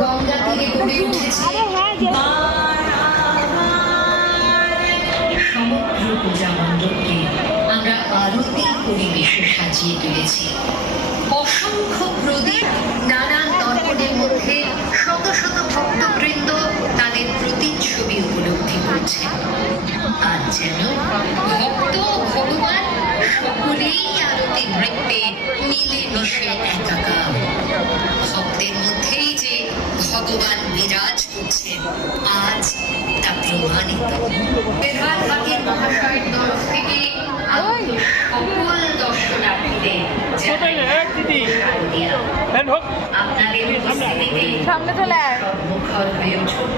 গঙ্গা তীরে গড়ে উঠেছে সমগ্র পূজা মণ্ডপকে আমরা আরতি পরিবেশে সাজিয়ে তুলেছি। অসংখ্য প্রদীপ, নানান দর্পণের মধ্যে শত শত ভক্তবৃন্দ তাদের প্রতিচ্ছবি উপলব্ধি করছে। আর যেন ভক্ত ভগবান সকলেই আরতি নৃত্যে মিলে মিশে একাকার। ভক্তের মধ্যেই যে ভগবান বিরাজ করছেন আজ তা প্রমাণিত। বেহারহাটের মহাশয়ের তরফ থেকে সকল দর্শনার্থীদের আপনাদের উপস্থিতিতে মুখর হয়ে উঠুন।